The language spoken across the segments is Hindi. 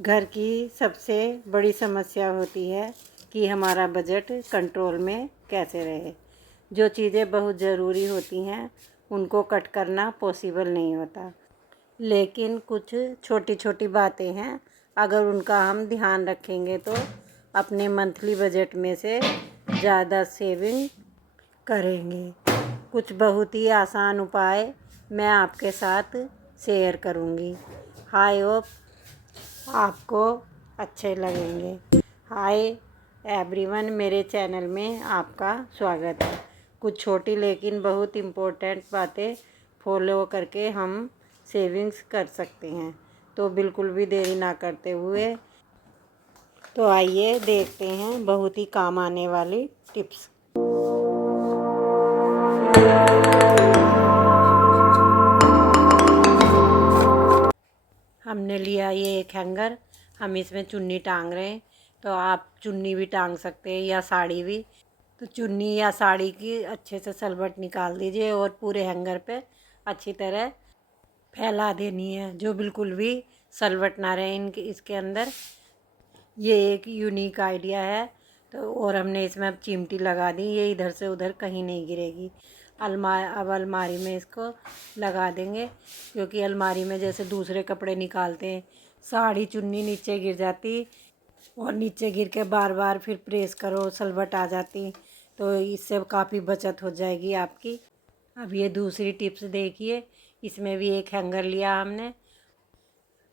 घर की सबसे बड़ी समस्या होती है कि हमारा बजट कंट्रोल में कैसे रहे। जो चीज़ें बहुत ज़रूरी होती हैं उनको कट करना पॉसिबल नहीं होता, लेकिन कुछ छोटी छोटी बातें हैं, अगर उनका हम ध्यान रखेंगे तो अपने मंथली बजट में से ज़्यादा सेविंग करेंगे। कुछ बहुत ही आसान उपाय मैं आपके साथ शेयर करूँगी। आई होप आपको अच्छे लगेंगे। हाय एवरीवन, मेरे चैनल में आपका स्वागत है। कुछ छोटी लेकिन बहुत इम्पोर्टेंट बातें फॉलो करके हम सेविंग्स कर सकते हैं, तो बिल्कुल भी देरी ना करते हुए तो आइए देखते हैं बहुत ही काम आने वाली टिप्स। हमने लिया ये एक हैंगर, हम इसमें चुन्नी टांग रहे हैं। तो आप चुन्नी भी टांग सकते हैं या साड़ी भी। तो चुन्नी या साड़ी की अच्छे से सलवट निकाल दीजिए और पूरे हैंगर पे अच्छी तरह फैला देनी है, जो बिल्कुल भी सलवट ना रहे इनके इसके अंदर। ये एक यूनिक आइडिया है। तो और हमने इसमें अब चिमटी लगा दी, ये इधर से उधर कहीं नहीं गिरेगी। अब अलमारी में इसको लगा देंगे, क्योंकि अलमारी में जैसे दूसरे कपड़े निकालते हैं, साड़ी चुन्नी नीचे गिर जाती और नीचे गिर के बार बार फिर प्रेस करो, सलवट आ जाती। तो इससे काफ़ी बचत हो जाएगी आपकी। अब ये दूसरी टिप्स देखिए। इसमें भी एक हैंगर लिया हमने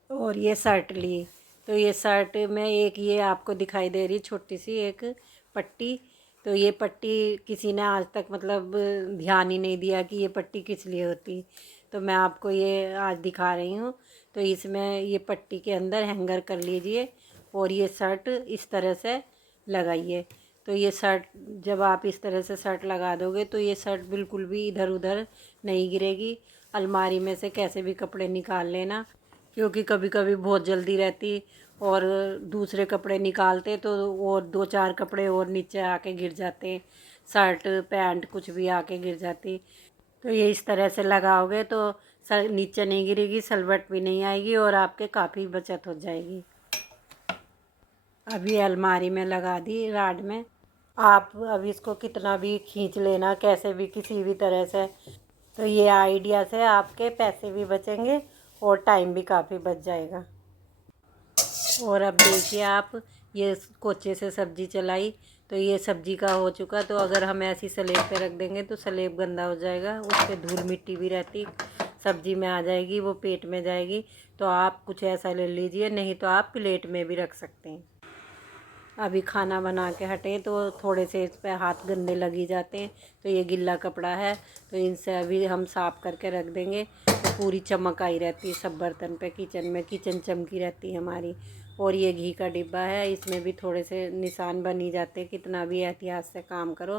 और ये शर्ट ली। तो ये शर्ट में एक ये आपको दिखाई दे रही छोटी सी एक पट्टी। तो ये पट्टी किसी ने आज तक मतलब ध्यान ही नहीं दिया कि ये पट्टी किस लिए होती। तो मैं आपको ये आज दिखा रही हूँ। तो इसमें ये पट्टी के अंदर हैंगर कर लीजिए और ये शर्ट इस तरह से लगाइए। तो ये शर्ट जब आप इस तरह से शर्ट लगा दोगे तो ये शर्ट बिल्कुल भी इधर उधर नहीं गिरेगी। अलमारी में से कैसे भी कपड़े निकाल लेना, क्योंकि कभी कभी बहुत जल्दी रहती और दूसरे कपड़े निकालते तो और दो चार कपड़े और नीचे आके गिर जाते, शर्ट पैंट कुछ भी आके गिर जाती। तो ये इस तरह से लगाओगे तो सर नीचे नहीं गिरेगी, सलवट भी नहीं आएगी और आपके काफ़ी बचत हो जाएगी। अभी अलमारी में लगा दी राड में। आप अब इसको कितना भी खींच लेना, कैसे भी किसी भी तरह से। तो ये आइडिया से आपके पैसे भी बचेंगे और टाइम भी काफ़ी बच जाएगा। और अब देखिए आप, ये कोचे से सब्ज़ी चलाई तो ये सब्ज़ी का हो चुका। तो अगर हम ऐसी स्लेब पे रख देंगे तो स्लेब गंदा हो जाएगा, उस पर धूल मिट्टी भी रहती सब्ज़ी में आ जाएगी, वो पेट में जाएगी। तो आप कुछ ऐसा ले लीजिए, नहीं तो आप प्लेट में भी रख सकते हैं। अभी खाना बना के हटे तो थोड़े से इस पर हाथ गंदे लग ही जाते हैं। तो ये गिल्ला कपड़ा है, तो इनसे अभी हम साफ़ करके रख देंगे। तो पूरी चमक आई रहती है सब बर्तन पे, किचन में किचन चमकी रहती है हमारी। और ये घी का डिब्बा है, इसमें भी थोड़े से निशान बन ही जाते हैं, कितना भी एहतियात से काम करो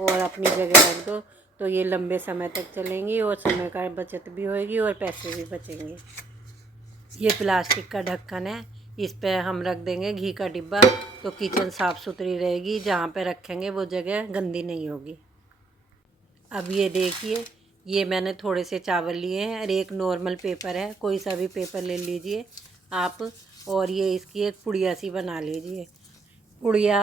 और अपनी जगह रख दो तो ये लंबे समय तक चलेंगी और समय का बचत भी होएगी और पैसे भी बचेंगे। ये प्लास्टिक का ढक्कन है, इस पे हम रख देंगे घी का डिब्बा, तो किचन साफ़ सुथरी रहेगी, जहाँ पे रखेंगे वो जगह गंदी नहीं होगी। अब ये देखिए, ये मैंने थोड़े से चावल लिए हैं और एक नॉर्मल पेपर है, कोई सा भी पेपर ले लीजिए आप। और ये इसकी एक पुड़िया सी बना लीजिए। पुड़िया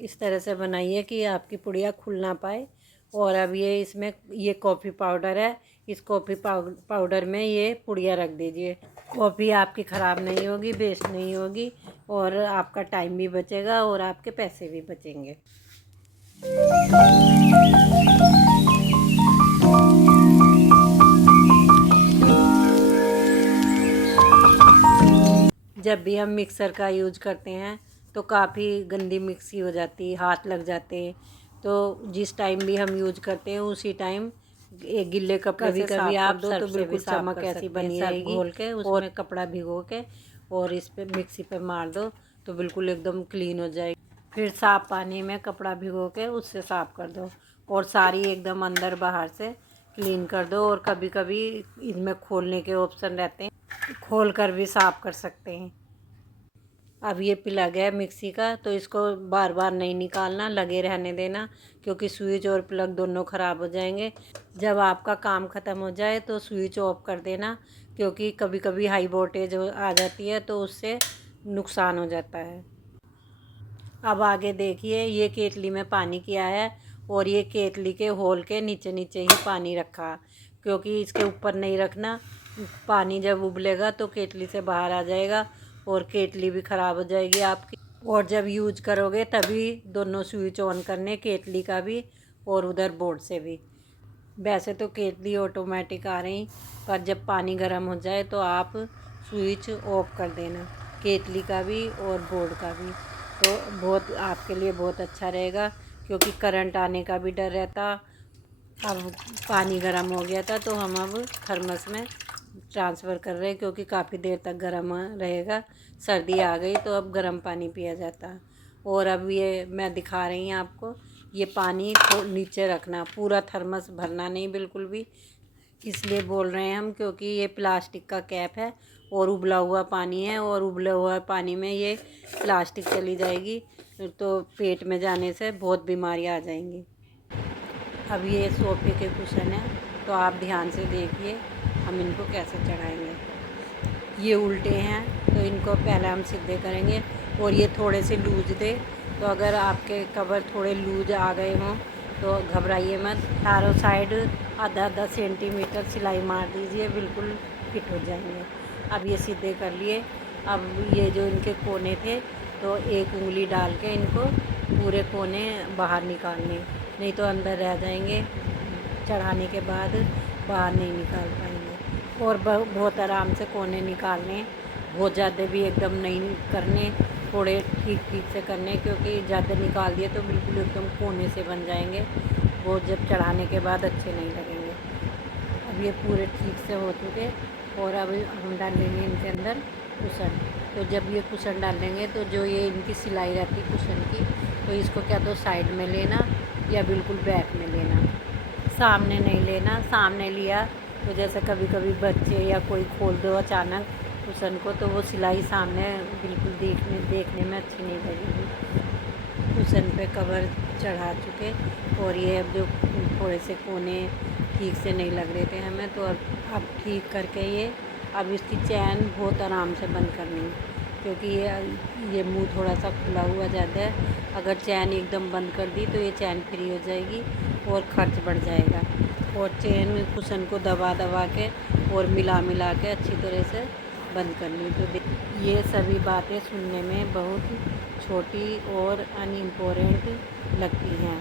इस तरह से बनाइए कि आपकी पुड़िया खुल ना पाए। और अब ये इसमें ये कॉफ़ी पाउडर है, इस कॉफ़ी पाउडर में ये पुड़िया रख दीजिए। कॉफ़ी आपकी ख़राब नहीं होगी, वेस्ट नहीं होगी और आपका टाइम भी बचेगा और आपके पैसे भी बचेंगे। जब भी हम मिक्सर का यूज करते हैं तो काफ़ी गंदी मिक्सी हो जाती है, हाथ लग जाते हैं। तो जिस टाइम भी हम यूज करते हैं उसी टाइम एक गिल्ले कपड़े से साफ कर दो तो बिल्कुल चमक ऐसी बनी रहेगी। घोल के उसमें कपड़ा भिगो के और इस पे मिक्सी पे मार दो तो बिल्कुल एकदम क्लीन हो जाएगी। फिर साफ़ पानी में कपड़ा भिगो के उससे साफ़ कर दो और सारी एकदम अंदर बाहर से क्लीन कर दो। और कभी कभी इनमें खोलने के ऑप्शन रहते हैं, खोल कर भी साफ़ कर सकते हैं। अब ये प्लग है मिक्सी का, तो इसको बार बार नहीं निकालना, लगे रहने देना, क्योंकि स्विच और प्लग दोनों ख़राब हो जाएंगे। जब आपका काम ख़त्म हो जाए तो स्विच ऑफ कर देना, क्योंकि कभी कभी हाई वोल्टेज आ जाती है तो उससे नुकसान हो जाता है। अब आगे देखिए, ये केतली में पानी किया है और ये केतली के होल के नीचे नीचे ही पानी रखा, क्योंकि इसके ऊपर नहीं रखना। पानी जब उबलेगा तो केतली से बाहर आ जाएगा और केतली भी ख़राब हो जाएगी आपकी। और जब यूज करोगे तभी दोनों स्विच ऑन करने, केतली का भी और उधर बोर्ड से भी। वैसे तो केतली ऑटोमेटिक आ रही, पर जब पानी गर्म हो जाए तो आप स्विच ऑफ कर देना, केतली का भी और बोर्ड का भी। तो बहुत आपके लिए बहुत अच्छा रहेगा, क्योंकि करंट आने का भी डर रहता। अब पानी गर्म हो गया था तो हम अब थर्मस में ट्रांसफ़र कर रहे हैं, क्योंकि काफ़ी देर तक गर्म रहेगा। सर्दी आ गई तो अब गर्म पानी पिया जाता। और अब ये मैं दिखा रही हूँ आपको, ये पानी नीचे रखना, पूरा थर्मस भरना नहीं बिल्कुल भी। इसलिए बोल रहे हैं हम, क्योंकि ये प्लास्टिक का कैप है और उबला हुआ पानी है, और उबले हुआ पानी में ये प्लास्टिक चली जाएगी तो पेट में जाने से बहुत बीमारियां आ जाएंगी। अब ये सोफे के कुशन हैं, तो आप ध्यान से देखिए हम इनको कैसे चढ़ाएंगे। ये उल्टे हैं तो इनको पहले हम सीधे करेंगे, और ये थोड़े से लूज दे। तो अगर आपके कवर थोड़े लूज आ गए हों तो घबराइए मत, चारों साइड आधा आधा सेंटीमीटर सिलाई मार दीजिए, बिल्कुल फिट हो जाएंगे। अब ये सीधे कर लिए। अब ये जो इनके कोने थे तो एक उंगली डाल के इनको पूरे कोने बाहर निकालने, नहीं तो अंदर रह जाएंगे, चढ़ाने के बाद बाहर नहीं निकाल पाएंगे। और बहुत आराम से कोने निकालने, बहुत ज़्यादा भी एकदम नहीं करने, थोड़े ठीक ठीक से करने, क्योंकि ज़्यादा निकाल दिए तो बिल्कुल एकदम कोने से बन जाएंगे, वो जब चढ़ाने के बाद अच्छे नहीं लगेंगे। अब ये पूरे ठीक से हो चुके, और अब हम डालेंगे इनके अंदर कुशन। तो जब ये कुशन डालेंगे तो जो ये इनकी सिलाई रहती है कुशन की, तो इसको क्या तो साइड में लेना या बिल्कुल बैक में लेना, सामने नहीं लेना। सामने लिया तो जैसे कभी कभी बच्चे या कोई खोल दो अचानक कुशन को, तो वो सिलाई सामने बिल्कुल देखने में अच्छी नहीं लगेगी। कुशन पे कवर चढ़ा चुके, और ये अब जो थोड़े से कोने ठीक से नहीं लग रहे थे हमें, तो अब ठीक करके अब इसकी चैन बहुत आराम से बंद करनी, क्योंकि ये मुंह थोड़ा सा खुला हुआ जाता है। अगर चैन एकदम बंद कर दी तो ये चैन फ्री हो जाएगी और खर्च बढ़ जाएगा। और चैन कुशन को दबा दबा के और मिला मिला के अच्छी तरह से बंद करनी। तो ये सभी बातें सुनने में बहुत छोटी और अनइम्पोर्टेंट लगती हैं,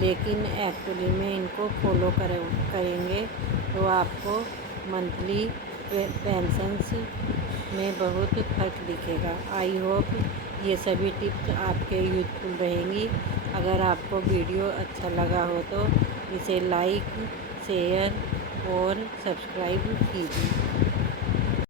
लेकिन एक्चुअली में इनको फॉलो करेंगे तो आपको मंथली पेंशन्स में बहुत फ़र्क दिखेगा। आई होप ये सभी टिप्स आपके यूज़फुल रहेंगी। अगर आपको वीडियो अच्छा लगा हो तो इसे लाइक, शेयर और सब्सक्राइब कीजिए।